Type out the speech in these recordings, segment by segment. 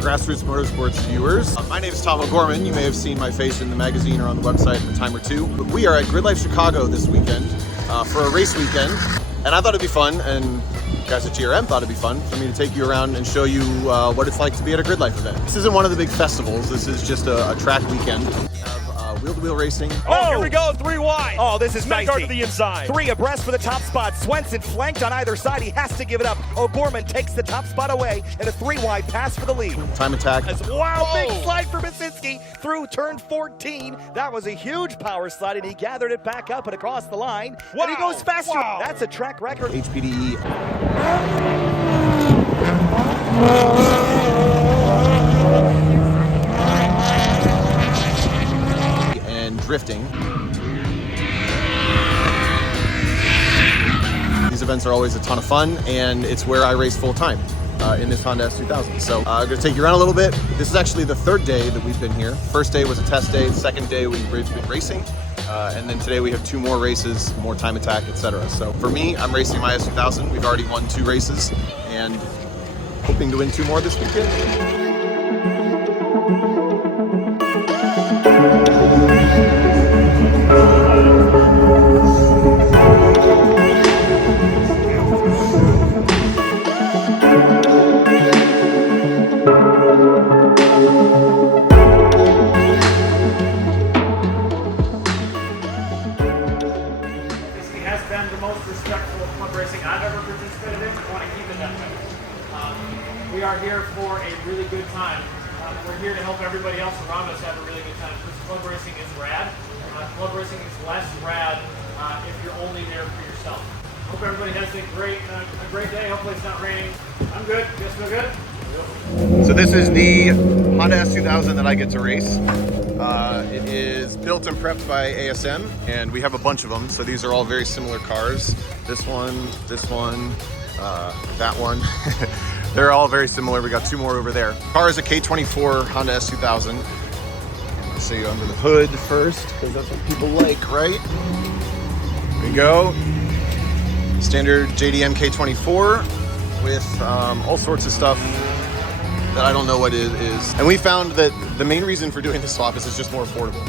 Grassroots Motorsports viewers. My name is Tom O'Gorman. You may have seen my face in the magazine or on the website a time or two. But we are at Gridlife Chicago this weekend for a race weekend. And I thought it'd be fun, and guys at GRM thought it'd be fun for me to take you around and show you what it's like to be at a Gridlife event. This isn't one of the big festivals. This is just a track weekend. Wheel-to-wheel racing. Oh, here we go, 3 wide. Oh, this is dicey. Guard to the inside. 3 abreast for the top spot. Swenson flanked on either side. He has to give it up. O'Gorman takes the top spot away, and a 3 wide pass for the lead. Time attack. Wow, big slide for Basinski through turn 14. That was a huge power slide, and he gathered it back up and across the line. Wow. And he goes faster. Wow. That's a track record. HPDE. Drifting. These events are always a ton of fun, and it's where I race full time in this Honda S2000. So I'm going to take you around a little bit. This is actually the 3rd day that we've been here. First day was a test day. The 2nd day we've been racing. And then today we have 2 more races, more time attack, etc. So for me, I'm racing my S2000. We've already won 2 races and hoping to win 2 more this weekend. We are here for a really good time. We're here to help everybody else around us have a really good time. Because club racing is rad. Club racing is less rad if you're only there for yourself. Hope everybody has a great day. Hopefully it's not raining. I'm good. You guys feel good? So this is the Honda S2000 that I get to race. It is built and prepped by ASM, and we have a bunch of them. So these are all very similar cars. This one, that one. They're all very similar. We got 2 more over there. Car is a K24 Honda S2000. I'll show you under the hood first, because that's what people like, right? There we go. Standard JDM K24 with all sorts of stuff that I don't know what it is. And we found that the main reason for doing the swap is it's just more affordable.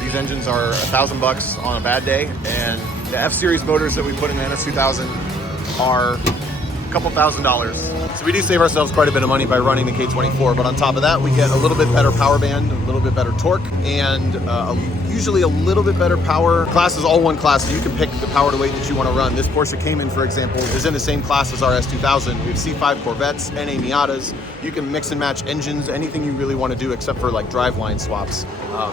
These engines are $1,000 on a bad day, and the F-Series motors that we put in the S2000 are a couple $1,000s. So we do save ourselves quite a bit of money by running the K24, but on top of that, we get a little bit better power band, a little bit better torque, and usually a little bit better power. Class is all one class, so you can pick the power to weight that you want to run. This Porsche Cayman, for example, is in the same class as our S2000. We have C5 Corvettes, NA Miatas. You can mix and match engines, anything you really want to do except for like driveline swaps.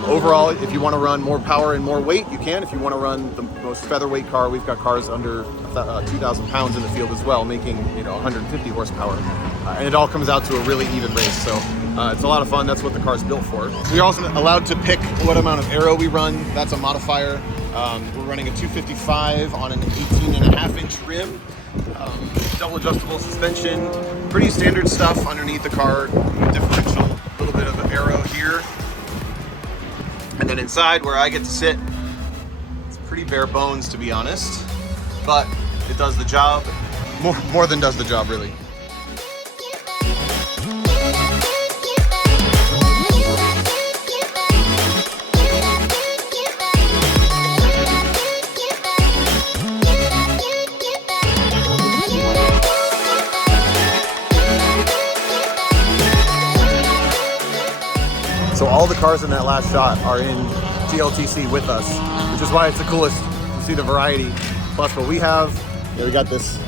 Overall, if you want to run more power and more weight, you can. If you want to run the most featherweight car, we've got cars under 2,000 pounds in the field as well, making 150 horsepower. And it all comes out to a really even race. So it's a lot of fun. That's what the car's built for. We're also allowed to pick what amount of aero we run. That's a modifier. We're running a 255 on an 18.5-inch rim. Double adjustable suspension. Pretty standard stuff underneath the car. Differential, a little bit of aero here. And then inside where I get to sit, it's pretty bare bones, to be honest. But it does the job. More than does the job, really. So all the cars in that last shot are in GLTC with us, which is why it's the coolest to see the variety. Plus what we have, we got this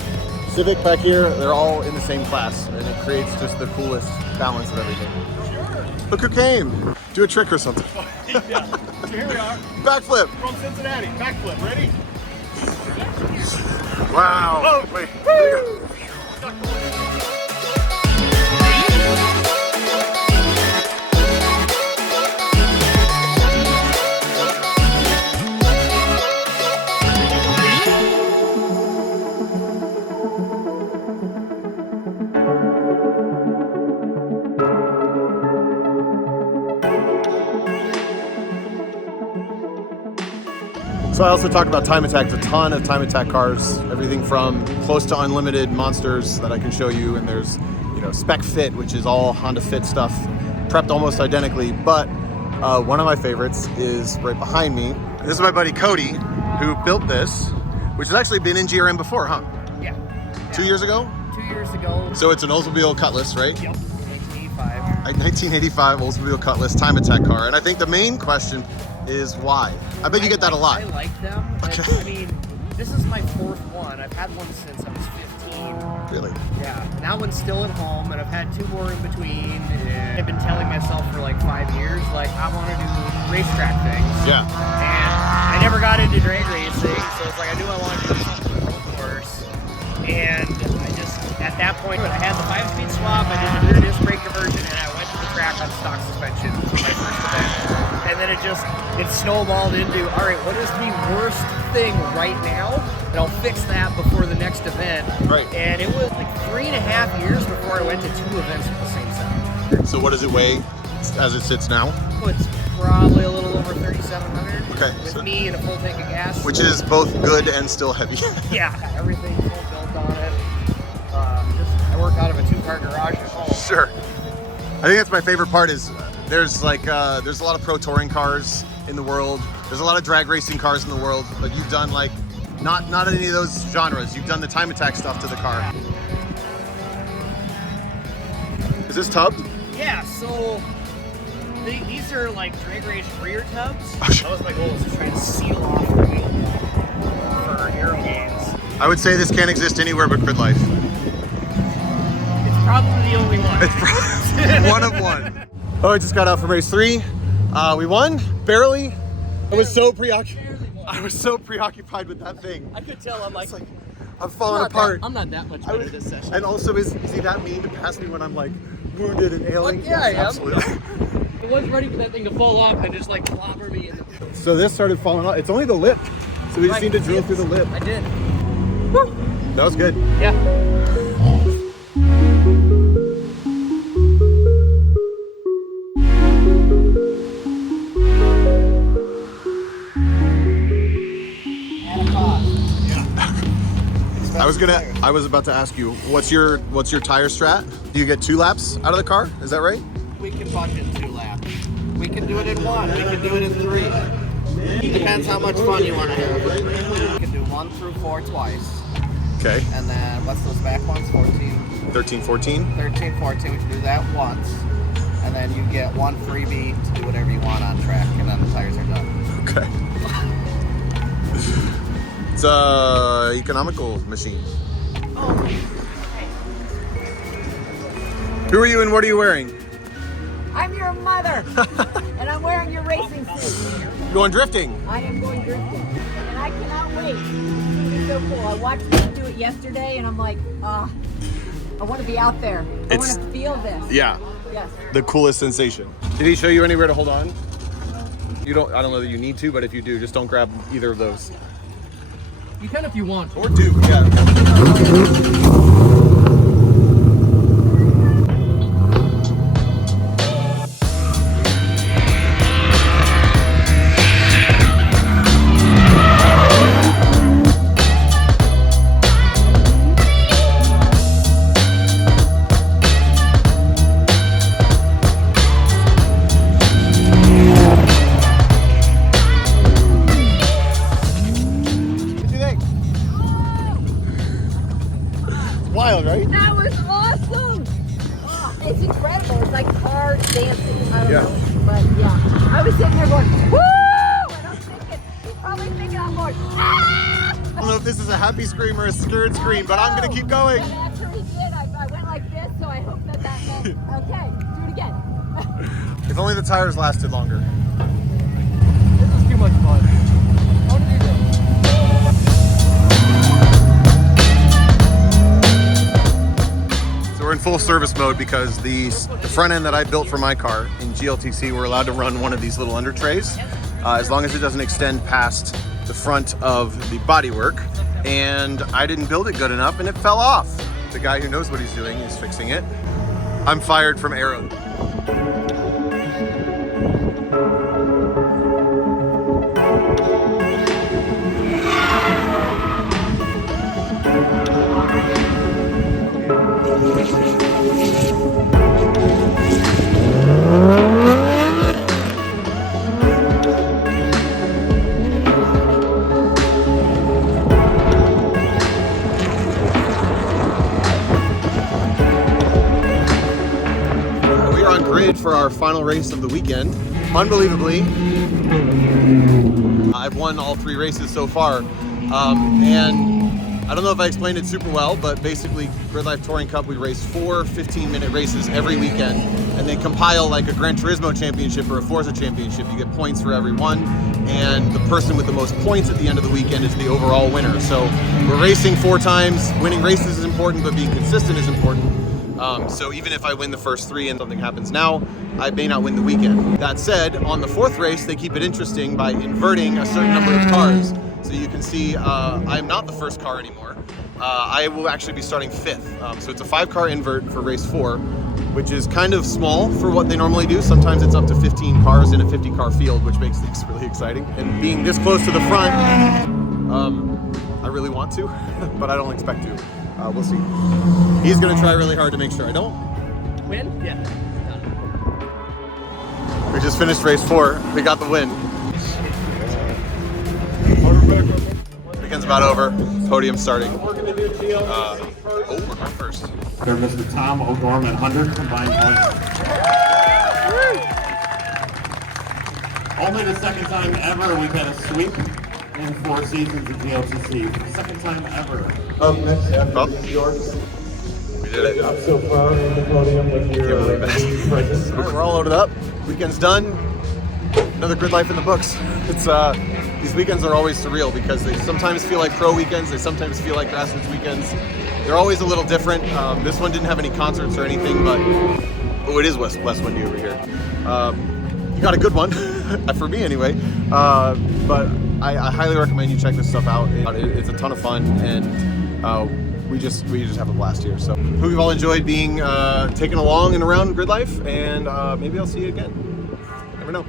Civic back here, they're all in the same class, and it creates just the coolest balance of everything. Sure. Look who came. Do a trick or something. Yeah. So here we are. Backflip. From Cincinnati. Backflip. Ready? Wow. Oh, wait. Woo! So I also talked about time attacks, a ton of time attack cars, everything from close to unlimited monsters that I can show you, and there's, you know, spec fit, which is all Honda Fit stuff, prepped almost identically. But one of my favorites is right behind me. This is my buddy Cody, who built this, which has actually been in GRM before, huh? Yeah. 2 years ago? 2 years ago. So it's an Oldsmobile Cutlass, right? Yep. 1985. A 1985 Oldsmobile Cutlass time attack car. And I think the main question is why? I bet you get that a lot. I like them. But, Okay. I mean, this is my 4th one. I've had one since I was 15. Really? Yeah. And that one's still at home, and I've had 2 more in between. And I've been telling myself for like 5 years, like, I want to do racetrack things. Yeah. And I never got into drag racing, so it's like I knew I wanted to do something with road course. And I just, at that point, I had the 5-speed swap, I did the rear disc brake conversion, and I went to the track on stock suspension for my first event. And then it snowballed into, all right, what is the worst thing right now? And I'll fix that before the next event. Right. And it was like 3.5 years before I went to 2 events with the same setup. So what does it weigh as it sits now? So it's probably a little over 3,700. Okay, With so- me and a full tank of gas. Which is both good and still heavy. Yeah, everything's all built on it. I work out of a 2-car garage at home. Sure. I think that's my favorite part is there's like there's a lot of pro touring cars in the world. There's a lot of drag racing cars in the world, but you've done like not any of those genres. You've done the time attack stuff to the car. Is this tubbed? Yeah, so these are like drag race rear tubs. That was my goal, is to try and seal off the wheel for aero gains. I would say this can't exist anywhere but Gridlife. It's probably the only one. It's one of one. Oh, I just got out from race 3. We won, barely. I was so preoccupied with that thing. I could tell, I'm like I'm falling apart. I'm not that much better this session. And also, is he that mean to pass me when I'm like wounded and ailing? Fuck yeah, I am. Absolutely. I was ready for that thing to fall off and just like clobber me. So this started falling off. It's only the lip. So we just need to drill through the lip. I did. That was good. Yeah. I was about to ask you, what's your tire strat? Do you get 2 laps out of the car? Is that right? We can budget 2 laps. We can do it in 1. We can do it in 3. Depends how much fun you want to have. We can do 1 through 4 twice. Okay. And then what's those back ones? 14, 13, 14. 13, 14. We can do that once. And then you get 1 freebie to do whatever you want on track, and then the tires are done. Okay. It's a economical machine. Who are you and what are you wearing? I'm your mother, and I'm wearing your racing suit. You're going drifting. I am going drifting, and I cannot wait. It's so cool. I watched him do it yesterday, and I'm like, I want to be out there. I want to feel this. Yeah. Yes. The coolest sensation. Did he show you anywhere to hold on? You don't. I don't know that you need to, but if you do, just don't grab either of those. You can if you want. Or do. Yeah. Wild, right? That was awesome. Oh, it's incredible. It's like cars dancing. I don't know, but yeah. I was sitting there going, woo! And I'm thinking, he's probably thinking I'm going, ah! I don't know if this is a happy scream or a scared scream, but I'm gonna keep going. And after he did, I went like this, so I hope that meant, okay, do it again. If only the tires lasted longer. This is too much fun. How to do this? So we're in full service mode because the front end that I built for my car in GLTC, we're allowed to run one of these little under trays as long as it doesn't extend past the front of the bodywork. And I didn't build it good enough and it fell off. The guy who knows what he's doing is fixing it. I'm fired from Aero. we are on grid for our final race of the weekend. Unbelievably, I've won all 3 races so far, and I don't know if I explained it super well, but basically Gridlife Touring Cup, we race 4 15-minute races every weekend, and they compile like a Gran Turismo championship or a Forza championship. You get points for every one, and the person with the most points at the end of the weekend is the overall winner. So we're racing 4 times. Winning races is important, but being consistent is important. So even if I win the first 3 and something happens now, I may not win the weekend. That said, on the 4th race, they keep it interesting by inverting a certain number of cars. So you can see I'm not the first car anymore. I will actually be starting 5th. So it's a 5-car invert for race 4, which is kind of small for what they normally do. Sometimes it's up to 15 cars in a 50-car field, which makes things really exciting. And being this close to the front, I really want to, but I don't expect to. We'll see. He's gonna try really hard to make sure I don't. Win? Yeah. We just finished race 4. We got the win. Weekend's about over. Podium starting. We're going first. They're Mr. Tom O'Gorman, 100 combined points. Only the second time ever we've had a sweep in 4 seasons of GLTC. Second time ever. Up next, Oh. York. We did it. I'm so proud of the podium with your lead presence. All right, we're all loaded up. Weekend's done. Another Gridlife in the books. It's these weekends are always surreal because they sometimes feel like pro weekends. They sometimes feel like grassroots weekends. They're always a little different. This one didn't have any concerts or anything, but oh, it is less windy over here. You got a good one for me anyway. But I highly recommend you check this stuff out. It's a ton of fun, and we just have a blast here. So hope you've all enjoyed being taken along and around Gridlife, and maybe I'll see you again. Never know.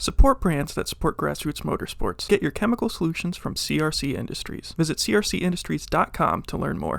Support brands that support grassroots motorsports. Get your chemical solutions from CRC Industries. Visit crcindustries.com to learn more.